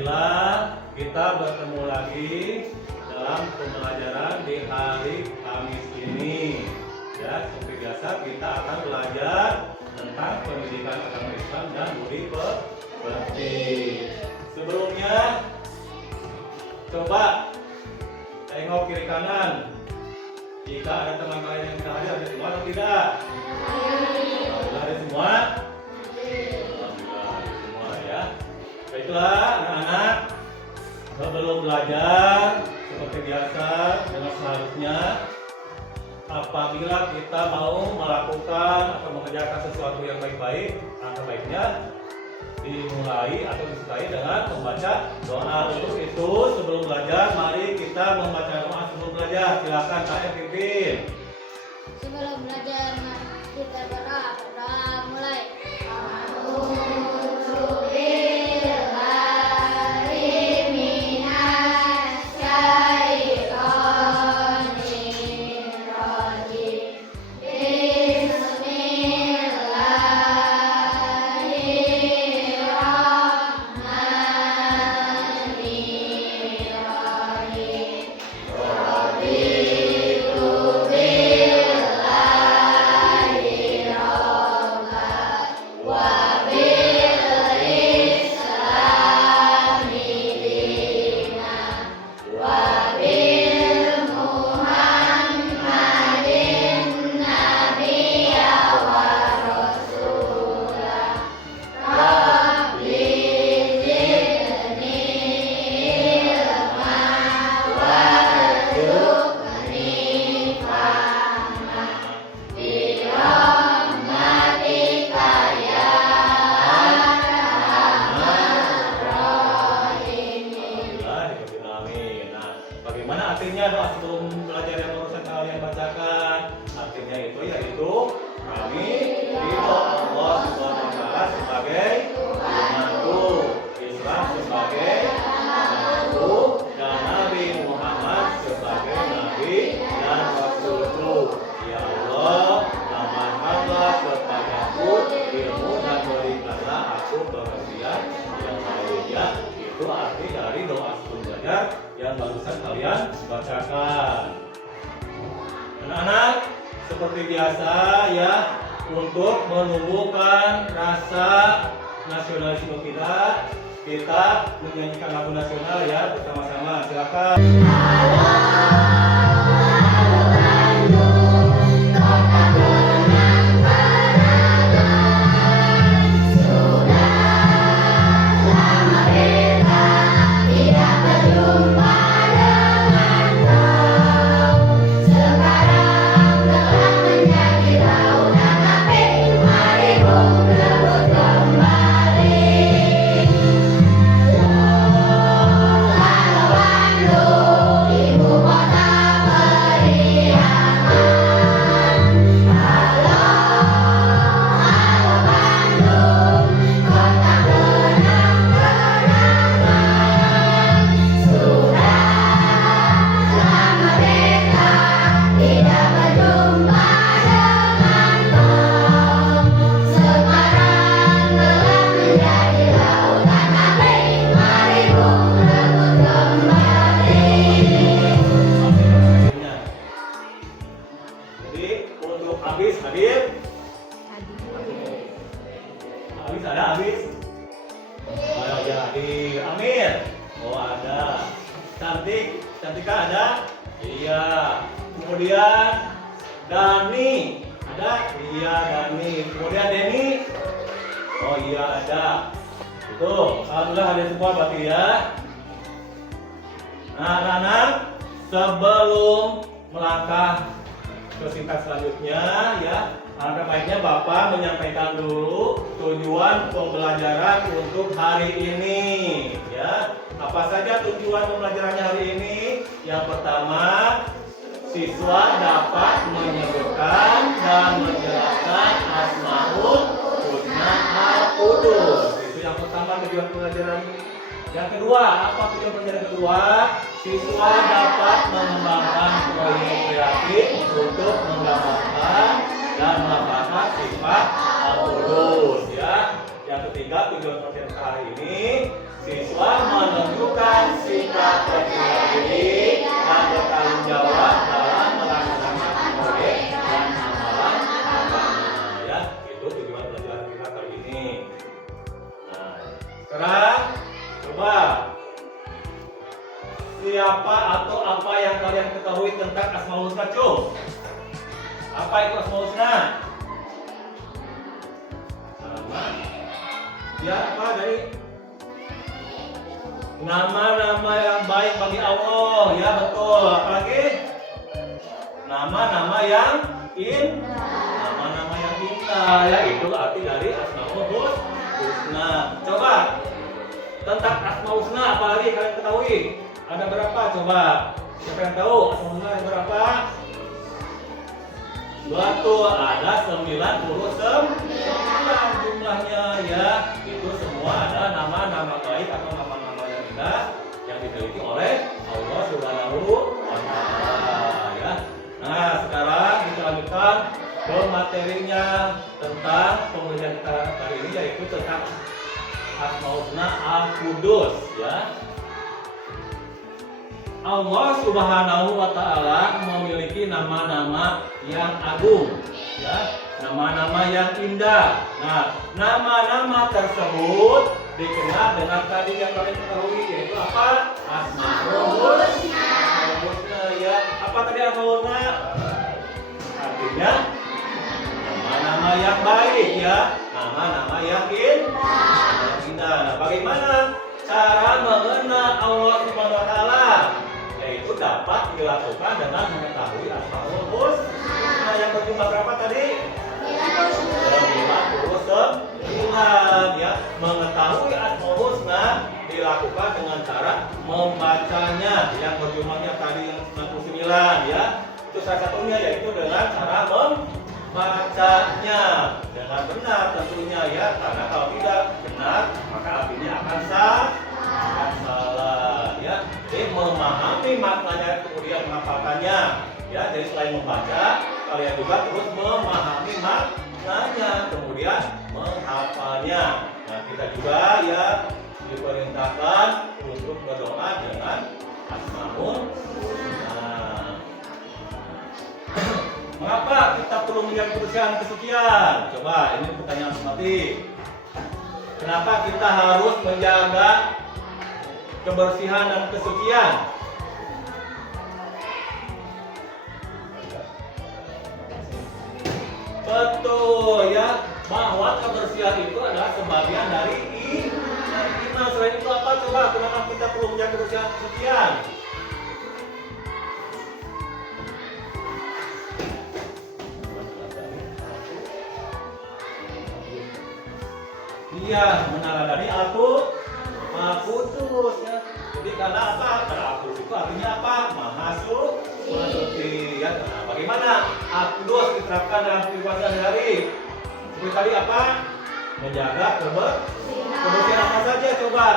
Alhamdulillah kita bertemu lagi dalam pembelajaran di hari Kamis ini. Ya, seperti biasa kita akan belajar tentang pendidikan agama Islam dan budi pekerti. Sebelumnya, coba tengok kiri kanan. Jika ada teman kalian yang tidak hadir, ada semua atau tidak? Alhamdulillah ada semua. Alhamdulillah ada semua ya. Baiklah anak-anak, sebelum belajar seperti biasa dengan seharusnya, apabila kita mau melakukan atau mengerjakan sesuatu yang baik-baik, maka baiknya dimulai atau disertai dengan membaca doa. Untuk itu sebelum belajar, mari kita membaca doa sebelum belajar. Silakan saya pimpin. Sebelum belajar, mari kita berdoa. Mulai. Bagaimana artinya doa sebelum belajar yang barusan kalian bacakan? Artinya itu yaitu kami ridho Allah Subhanahu wa taala sebagai Tuhanku, Islam sebagai agamaku, dan Nabi Muhammad sebagai Nabi dan Rasulku. Ya Allah, amankanlah kepadaku ilmu dan berikanlah aku pengertian yang lainnya. Itu arti dari doa sebelum belajar yang barusan kalian bacakan. Anak-anak, seperti biasa ya, untuk menumbuhkan rasa nasionalisme kita menyanyikan lagu nasional ya bersama-sama. Silakan. Habis hadir? Habis ada habis? Oh ya hadir. Amir? Oh ada. Cantika ada? Iya. Kemudian Dani ada? Iya Dani. Kemudian Denny? Oh iya ada. Itu. Alhamdulillah ada semua berarti ya. Nah anak-anak, sebelum melangkah ke tingkat selanjutnya ya, alangkah baiknya Bapak menyampaikan dulu tujuan pembelajaran untuk hari ini ya. Apa saja tujuan pembelajarannya hari ini? Yang pertama, siswa dapat menyebutkan dan menjelaskan Asmaul Husna Al-Qudus. Itu yang pertama tujuan pembelajaran. Yang kedua, apa tujuan pembelajaran kedua? Siswa dapat mengembangkan proyek kreatif untuk menggambarkan dan melambangkan sifat Al-Qudus ya. Yang ketiga, tujuan pertemuan hari ini, siswa menunjukkan sikap percaya diri dan bertanggung jawab dalam melaksanakan proyek dan amalan agama. Ya, itu tujuan pelajaran kita kali ini. Nah, sekarang coba siapa atau apa yang kalian ketahui tentang Asmaul Husna, Cum? Apa itu Asmaul Husna? Ya, apa dari nama-nama yang baik bagi Allah, ya betul. Apalagi nama-nama yang nama-nama yang indah, ya itu arti dari Asmaul Husna. Coba tentang Asmaul Husna apalagi kalian ketahui? Ada berapa? Coba siapa yang tahu Asmaul Husna ada berapa? Betul, ada 99 jumlahnya, ya. Itu semua ada nama-nama baik atau nama-nama yang indah yang dimiliki oleh Allah Subhanahu wa Ta'ala, ya. Nah, sekarang kita lanjutkan ke materinya tentang pembelajaran kita kali ini, yaitu tentang Asmaul Husna Al-Qudus, ya. Allah Subhanahu wa Ta'ala memiliki nama-nama yang agung, ya, nama-nama yang indah. Nah, nama-nama tersebut dikenal dengan tadi yang kalian ketahui, yaitu apa? Asmaul Husna, ya. Apa tadi Asmaul Husna? Artinya nama-nama yang baik, ya, nama-nama yang indah. Nah, bagaimana cara mengenal Allah Subhanahu wa Ta'ala? Yaitu dapat dilakukan dengan mengetahui Asmaul Husna yang berjumlah berapa tadi? 99, ya. Mengetahui Asmaul Husna dilakukan dengan cara membacanya yang berjumlahnya tadi yang 99, ya. Itu salah satunya, yaitu dengan cara membacanya dengan benar tentunya, ya. Karena kalau tidak benar maka artinya akan salah, ya. Jadi memahami maknanya kemudian menghafalkannya, ya. Jadi selain membaca, kalian juga terus memahami maknanya kemudian menghafalnya. Nah, kita juga, ya, diperintahkan untuk berdoa dengan Asmaul Husna. Mengapa kita perlu menjaga kebersihan kesucian? Coba, ini pertanyaan seperti kenapa kita harus menjaga kebersihan dan kesucian? Betul, ya, bahwa kebersihan itu adalah sebagian dari iman. Selain itu apa? Coba, kenapa kita perlu menjaga kebersihan dan kesucian? Iya, meneladani Al-Qudus, ya. Jadi karena apa? Karena Al-Qudus itu artinya apa? Maha suci, ya. Nah, bagaimana Al-Qudus diterapkan dalam kehidupan sehari-hari? Seperti tadi apa? Menjaga kebersihan apa saja? Coba.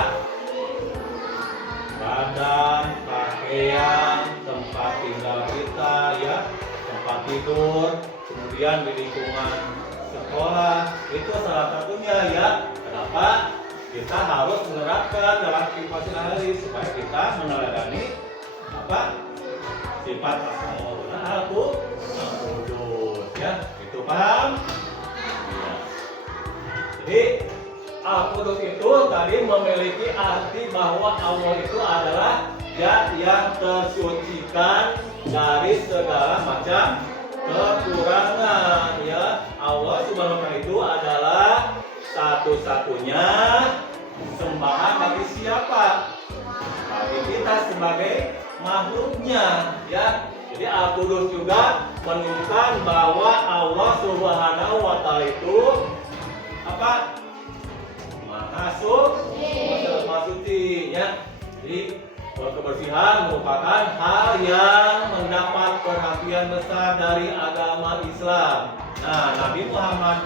Badan, pakaian, tempat tinggal kita, ya, tempat tidur, kemudian di lingkungan sekolah, itu salah satunya, ya. Kenapa? Kita harus menerapkan dalam kehidupan sehari-hari supaya kita meneladani apa? Sifat Asmaul Husna Al-Qudus, ya. Itu paham? Ya. Jadi Al-Qudus itu tadi memiliki arti bahwa Allah itu adalah zat yang tersucikan dari segala macam kekurangan, ya. Allah Subhanahu wa Ta'ala itu adalah satu-satunya sembahan bagi siapa? Bagi kita sebagai makhluknya, ya. Jadi Al-Qudus juga menunjukkan bahwa Allah Subhanahu wa Ta'ala itu apa? Maha suci, ya. Jadi kebersihan merupakan hal yang mendapat perhatian besar dari agama Islam. Nah, Nabi Muhammad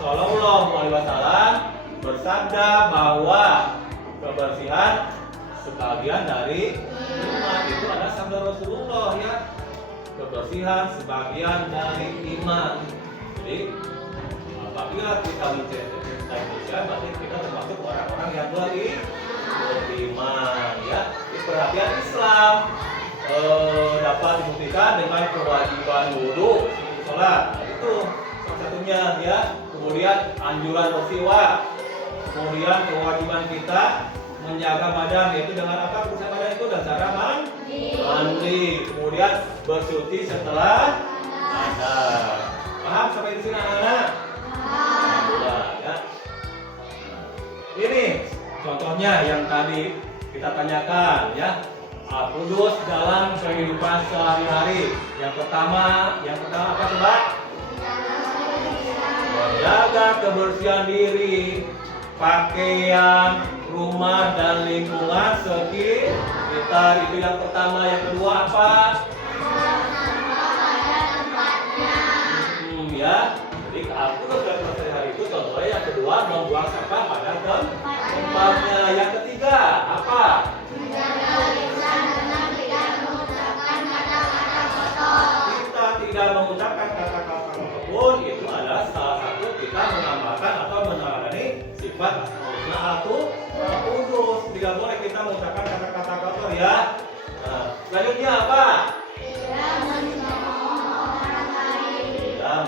Shallallahu Alaihi Wasallam bersabda bahwa kebersihan sebagian dari iman. Itu adalah sabda Rasulullah, ya. Kebersihan sebagian dari iman. Jadi apabila kita menjaga Saya Kristen berarti kita termasuk orang-orang yang beriman ya. Perhatian Islam dapat dibuktikan dengan kewajiban wudhu sebelum sholat. Nah, itu salah satunya ya. Kemudian anjuran bersiwak. Kemudian kewajiban kita menjaga badan yaitu dengan apa? Bersama badan itu dan cara mandi. Kemudian bersuci setelah ada. Paham sampai di sini anak-anak? Ya. Ini contohnya yang tadi kita tanyakan ya. Kudus dalam kehidupan sehari-hari. Yang pertama apa coba? Menjaga kebersihan diri, pakaian, rumah dan lingkungan sekitar. Itu yang pertama. Yang kedua apa? Ya. Jadi kudus dalam sehari-hari itu contohnya. Yang kedua membuang sampah pada tempatnya. Yang ketiga apa? Kita tidak mengucapkan kata-kata apapun, itu adalah salah satu kita menambahkan atau meneladani sifat kudus. Tidak boleh kita mengucapkan kata-kata kotor ya. Nah, selanjutnya apa? Tidak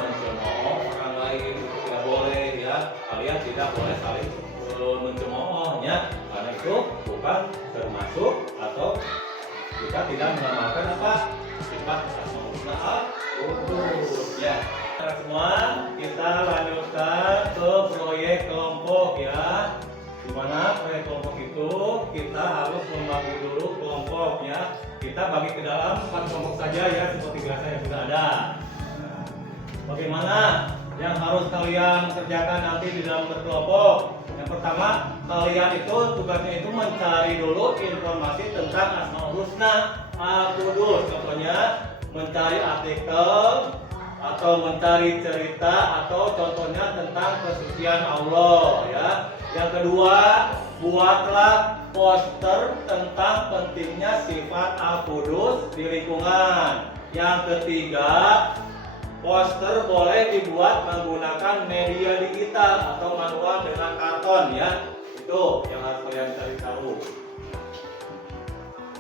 mencemooh orang lain. Tidak boleh ya. Kalian tidak boleh saling mencemoohnya, karena itu bukan termasuk atau kita tidak mengamalkan apa? Sifat kudus ya. Semua kita lanjutkan ke proyek kelompok ya. Dimana proyek kelompok itu kita harus membagi dulu kelompok ya. Kita bagi ke dalam 4 kelompok saja ya, seperti biasa yang sudah ada. Nah, bagaimana yang harus kalian kerjakan nanti di dalam berkelompok? Yang pertama, kalian itu tugasnya itu mencari dulu informasi tentang Asmaul Husna Al-Qudus. Contohnya mencari artikel atau mencari cerita atau contohnya tentang kesucian Allah ya. Yang kedua, buatlah poster tentang pentingnya sifat Al-Qudus di lingkungan. Yang ketiga, poster boleh dibuat menggunakan media digital atau manual dengan karton ya. Itu yang harus kalian cari tahu.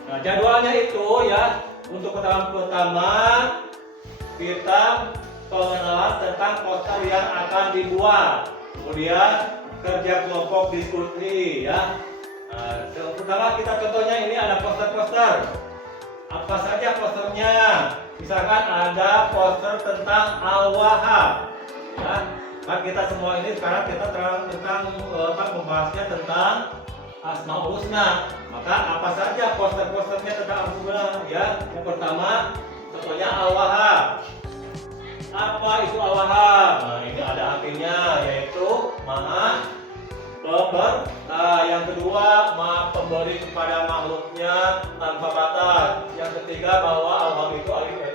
Nah, jadwalnya itu ya. Untuk tahap pertama kita pengenalan tentang poster yang akan dibuat. Kemudian kerja kelompok diskusi ya. Nah, pertama kita contohnya ini ada poster-poster. Apa saja posternya? Misalkan ada poster tentang Al-Wahhab ya. Kan kita semua ini sekarang kita tentang membahasnya tentang Asmaul Husna. Maka apa saja poster-posternya tentang Asmaul Husna ya? Yang pertama contohnya Al-Wahhab. Apa itu Al-Wahhab? Nah, ini ada artinya yaitu Maha Pember. Nah, yang kedua, Maha Pemberi kepada makhluknya tanpa batas. Yang ketiga, bahwa Allah itu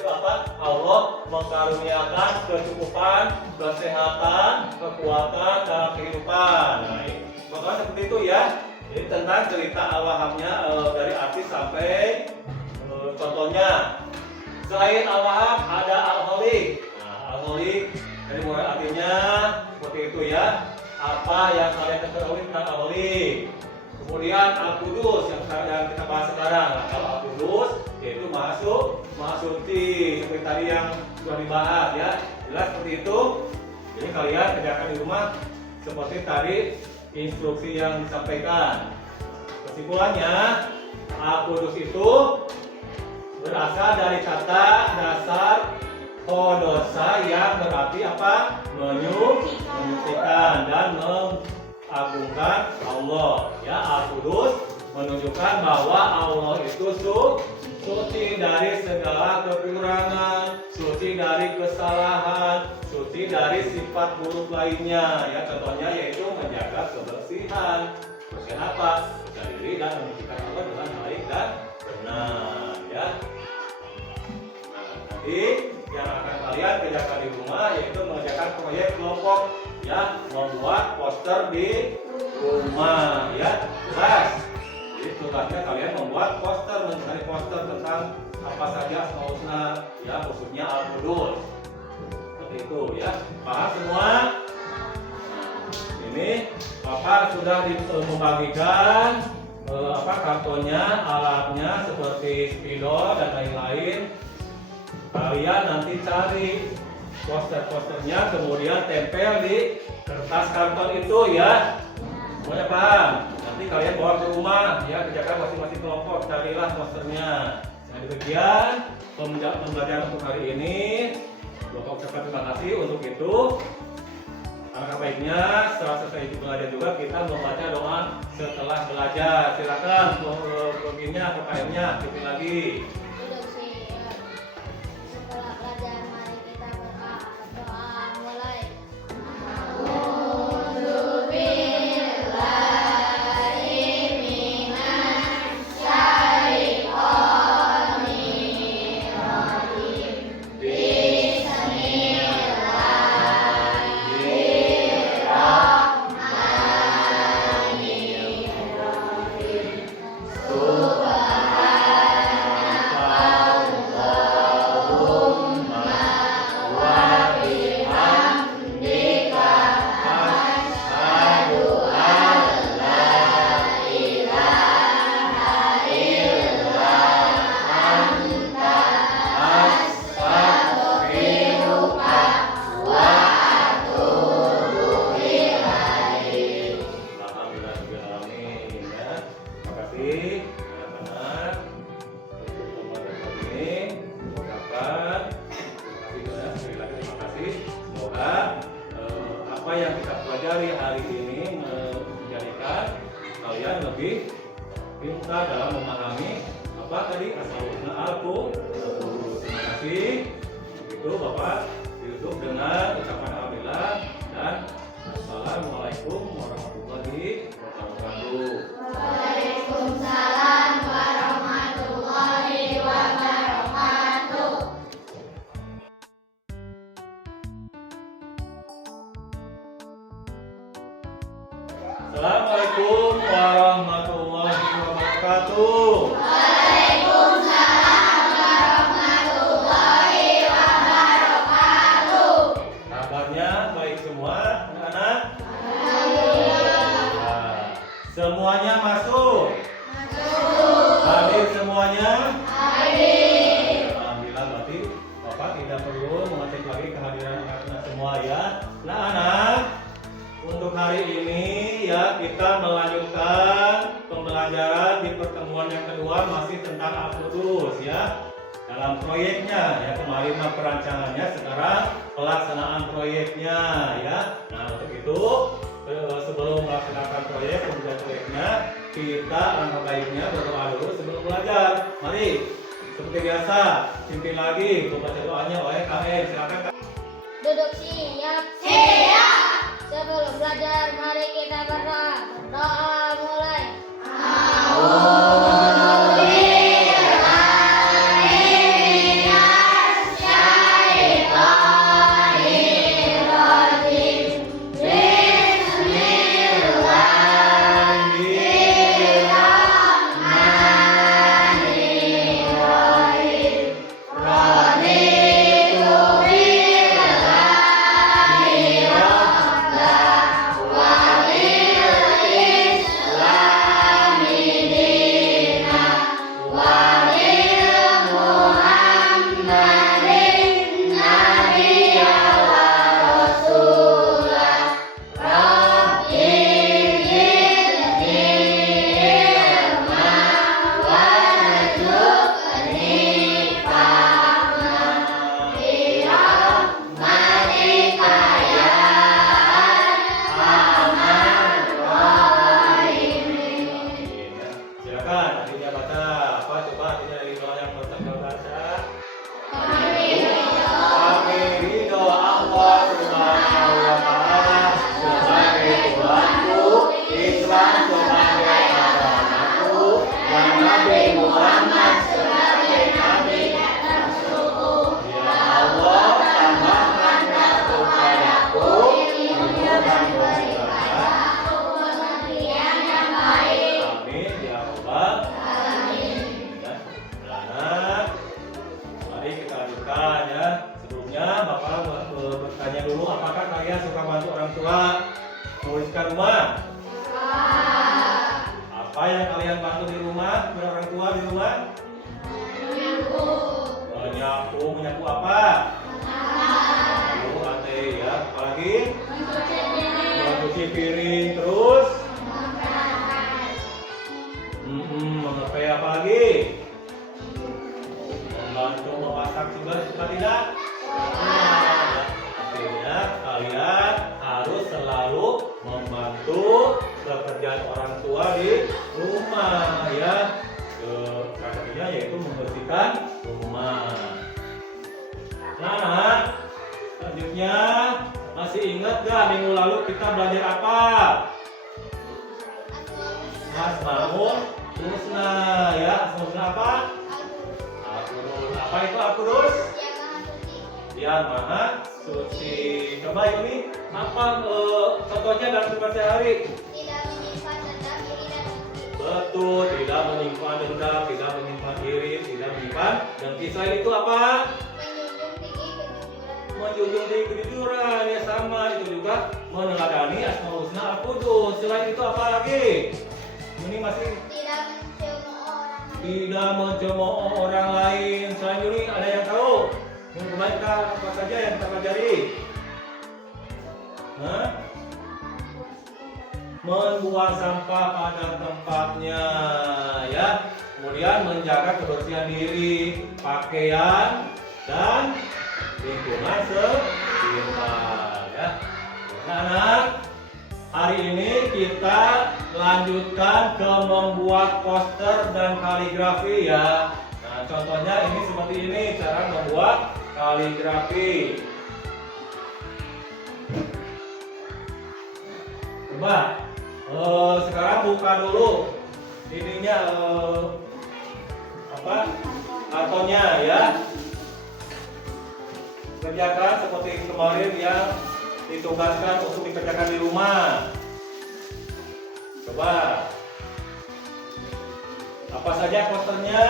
apa? Allah mengkaruniakan kecukupan, kesehatan, kekuatan dalam kehidupan. Nah, ini pokoknya seperti itu ya. Jadi tentang cerita Al-Wahhabnya dari artis sampai contohnya. Selain Al-Wahhab ada Al-Khaliq. Nah, Al-Khaliq dari mulai artinya seperti itu ya. Apa yang kalian ketahui tentang Al-Khaliq. Kemudian Al-Qudus yang kita bahas sekarang. Nah, kalau Al-Qudus yaitu Maha Suci seperti tadi yang sudah dibahas ya. Jelas seperti itu. Jadi kalian kerjakan di rumah seperti tadi instruksi yang disampaikan. Kesimpulannya, Al-Qudus itu berasal dari kata dasar kodosa yang berarti apa? Menyucikan dan mengagungkan Allah. Ya, Al-Qudus menunjukkan bahwa Allah itu suci dari segala kekurangan, suci dari kesalahan, suci dari sifat buruk lainnya. Ya, contohnya yaitu menjaga kebersihan. Kebersihan apa? Menjaga diri dan menyucikan Allah dengan baik dan benar. Ya. Nah, nanti yang akan kalian kerjakan di rumah yaitu mengerjakan proyek kelompok ya, membuat poster di rumah ya. Jelas. Jadi tugasnya kalian membuat poster, mencari poster tentang apa saja Asmaul Husna ya, khususnya Al-Qudus. Seperti itu ya. Paham semua? Nah, ini sudah membagikan kartonnya, alatnya seperti spidol dan lain-lain. Kalian nanti cari poster-posternya, kemudian tempel di kertas karton itu ya. Semuanya paham? Nanti kalian bawa ke rumah ya, kerjakan masing-masing kelompok, carilah posternya. Nah, demikian pembelajaran untuk hari ini. Bapak ucapkan terima kasih untuk itu. Alangkah baiknya setelah selesai belajar juga kita membaca doa setelah belajar. Silakan begininya atau KM-nya kita lagi. Duduk siap. Setelah belajar mari kita berdoa mulai. Apa yang kita pelajari hari ini menjadikan kalian lebih pintar dalam memahami apa tadi asal-usulnya Al-Qur'an. Terima kasih. Itu Bapak ditutup dengan ucapan alhamdulillah dan assalamualaikum warahmatullahi wabarakatuh. Waalaikumsalam warahmatullahi wabarakatuh. Assalamualaikum warahmatullahi wabarakatuh. Waalaikumsalam warahmatullahi wabarakatuh. Kabarnya baik semua anak-anak? Alhamdulillah. Nah, semuanya masuk? Masuk. Hadir semuanya? Hadir. Alhamdulillah, berarti Bapak tidak perlu mengecek lagi kehadiran anak-anak semua ya. Nah anak, untuk hari ini ya kita melanjutkan pembelajaran di pertemuan yang kedua masih tentang Al-Qudus ya. Dalam proyeknya ya, kemarin mah perancangannya, sekarang pelaksanaan proyeknya ya. Nah untuk itu sebelum melaksanakan proyek, kemudian proyeknya, kita alangkah baiknya berdoa dulu sebelum belajar. Mari seperti biasa, pimpin lagi membaca doanya oleh KM. Silakan Kak. Duduk siap. Siap. Sebelum belajar mari kita berdoa. Berdoa mulai. yang kalian bantu di rumah, orang tua di rumah? Menyapu. Menyapu apa? Ate ya. Apalagi? Mencuci piring. Terus? Mengepel apa lagi? Membantu memasak juga suka tidak? Artinya kalian harus selalu membantu pekerjaan orang tua di rumah ya. Salah satunya yaitu membersihkan rumah. Nah, selanjutnya masih ingat gak minggu lalu kita belajar apa? Asmaul Husna ya. Asmaul Husna apa? Al-Qur'an. Apa itu Al-Qur'an? Yang Maha Suci. Coba ini apa contohnya dalam kehidupan sehari? Tidak menyimpan dendam, iri dan dengki. Betul, tidak menyimpan dendam, tidak menyimpan iri, tidak menyimpan dengki. Selain itu apa? Menjunjung tinggi kejujuran ya, sama itu juga meneladani Asmaul Husna Al-Qudus. Selain itu apa lagi? Ini masih tidak mencemooh orang lain. Selain ini ada yang tahu? Yang kemarin kita apa saja yang kita pelajari? Membuang sampah pada tempatnya ya. Kemudian menjaga kebersihan diri, pakaian dan lingkungan sekitar ya. Anak-anak, hari ini kita lanjutkan ke membuat poster dan kaligrafi ya. Nah, contohnya ini seperti ini cara membuat kaligrafi. Coba sekarang buka dulu ininya kartonnya ya. Kerjakan seperti kemarin yang ditugaskan untuk dikerjakan di rumah. Coba apa saja posternya?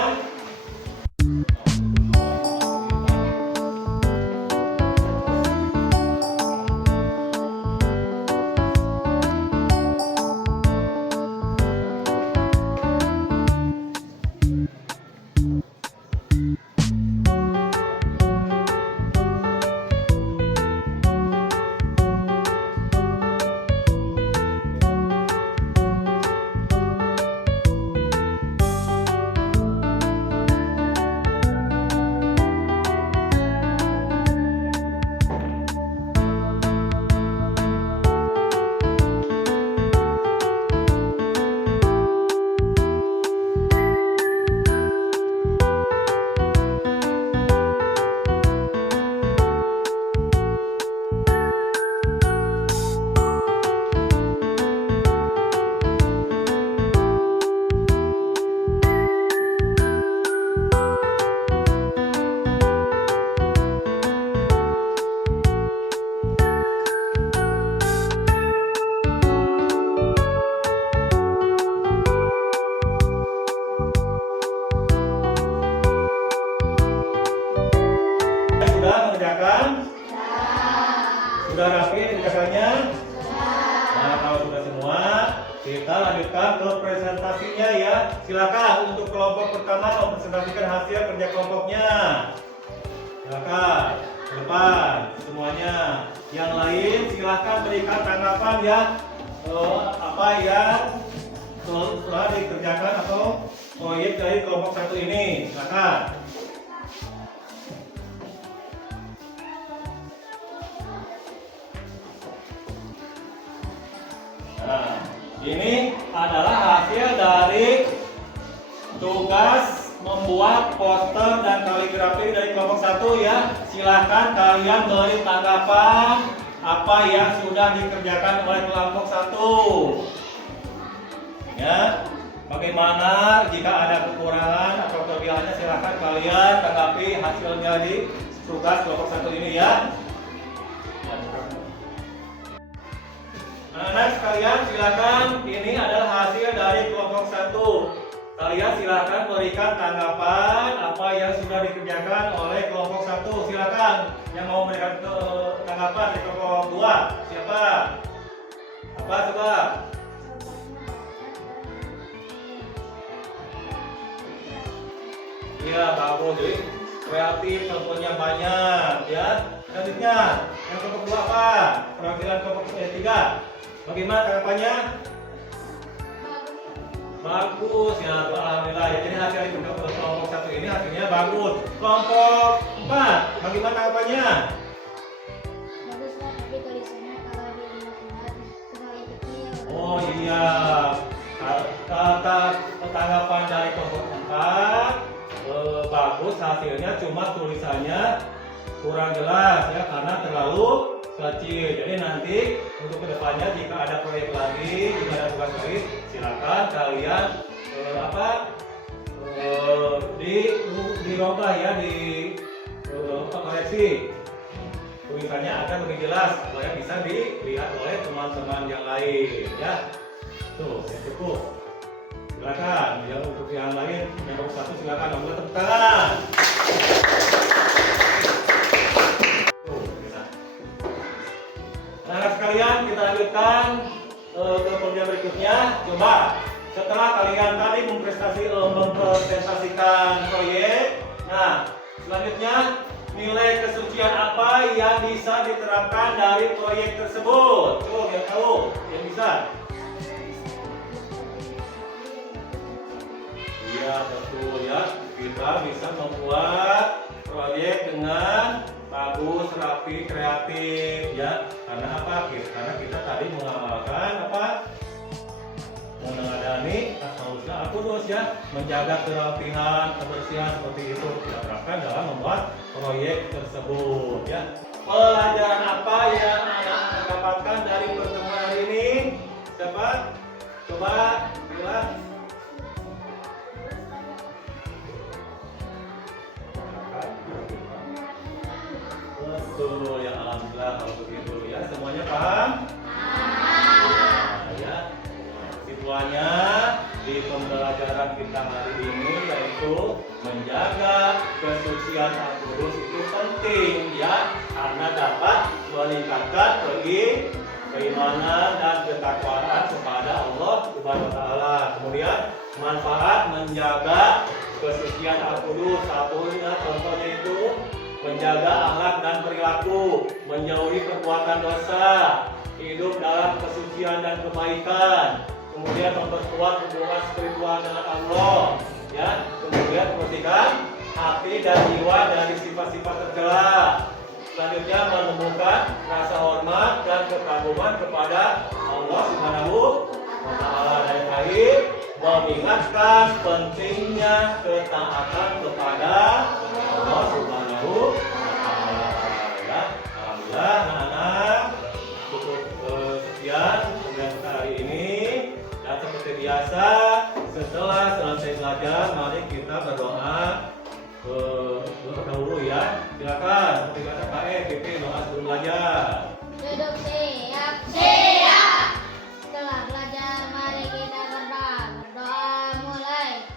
Sudah rapi kerjaannya? Nah, kalau sudah semua, kita lanjutkan ke presentasinya ya. Silakan untuk kelompok pertama mempresentasikan hasil kerja kelompoknya. Silakan ke depan semuanya. Yang lain silakan berikan tanggapan ya. Apa yang telah dikerjakan atau proyek dari kelompok satu ini. Silakan. Nah, ini adalah hasil dari tugas membuat poster dan kaligrafi dari kelompok satu ya. Silahkan kalian beri tanggapan apa yang sudah dikerjakan oleh kelompok satu. Ya, bagaimana jika ada kekurangan atau kelebihannya silahkan kalian tanggapi hasilnya di tugas kelompok satu ini ya. Anak-anak sekalian silakan, ini adalah hasil dari kelompok satu. Kalian silakan berikan tanggapan apa yang sudah dikerjakan oleh kelompok satu. Silakan yang mau memberikan tanggapan di kelompok dua. Siapa? Apa coba? Iya, bagus. Jadi kreatif, contohnya banyak, ya. Selanjutnya, yang kelompok 2 apa? Perwakilan kelompok 3. Bagaimana tanggapannya? Bagus, ya. Alhamdulillah. Ya, jadi hasil untuk kelompok 1 ini hasilnya bagus. Kelompok 4, bagaimana tanggapannya? Bagus Pak, tapi tulisannya kalau dilihat-lihat terlalu kecil. Oh iya, kata tanggapan dari kelompok 4 bagus, hasilnya cuma tulisannya kurang jelas ya karena terlalu kecil. Jadi nanti untuk kedepannya jika ada proyek lagi, jika ada tugas lagi, silakan kalian dirubah ya, koreksi tulisannya akan lebih jelas supaya bisa dilihat oleh teman-teman yang lain ya. Tuh, ya cukup. Silakan, yang untuk yang lain, yang nomor 1 silakan nomor tepuk tangan. Tuh, bisa. Nah, sekalian kita lanjutkan ke pengerjaan berikutnya. Coba setelah kalian tadi mempresentasikan proyek, nah selanjutnya nilai kesucian apa yang bisa diterapkan dari proyek tersebut? Coba yang tahu, yang bisa. Iya betul ya, kita bisa membuat proyek dengan bagus, rapi, kreatif ya. Karena apa? Karena kita tadi mengamalkan apa? Mengadani asmaul al-qudus ya, menjaga kerapihan, kebersihan seperti itu kita terapkan dalam membuat proyek tersebut ya. Pelajaran apa yang anak dapatkan dari pertemuan hari ini? Siapa? Coba bilang. Betul ya, alhamdulillah kalau begitu ya. Semuanya paham? Nah, ya. Kesimpulannya di pembelajaran kita hari ini yaitu menjaga kesucian al-qudus itu penting ya, karena dapat meningkatkan keimanan dan ketakwaan kepada Allah Subhanahu wa taala. Kemudian manfaat menjaga kesucian al-qudus, satunya contohnya itu menjaga akhlak dan perilaku, menjauhi perbuatan dosa, hidup dalam kesucian dan kebaikan, kemudian memperkuat hubungan spiritual dengan Allah, ya, kemudian membersihkan hati dan jiwa dari sifat-sifat tercela. Selanjutnya menemukan rasa hormat dan kekaguman kepada Allah Subhanahu wa taala. Dan terakhir mengingatkan pentingnya ketaatan kepada Allah Subhanahu wa taala. Ya, alhamdulillah anak-anak cukup sekian pembelajaran kita hari ini. Dan seperti biasa setelah selesai belajar mari kita berdoa dahulu ya. Silakan seperti kata KE, PP doa sebelum belajar. Duduk siap. Siap. Setelah belajar mari kita berdoa. Berdoa mulai.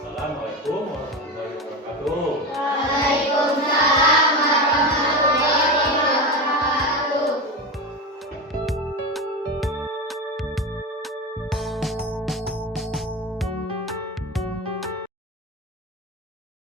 Assalamualaikum warahmatullahi wabarakatuh.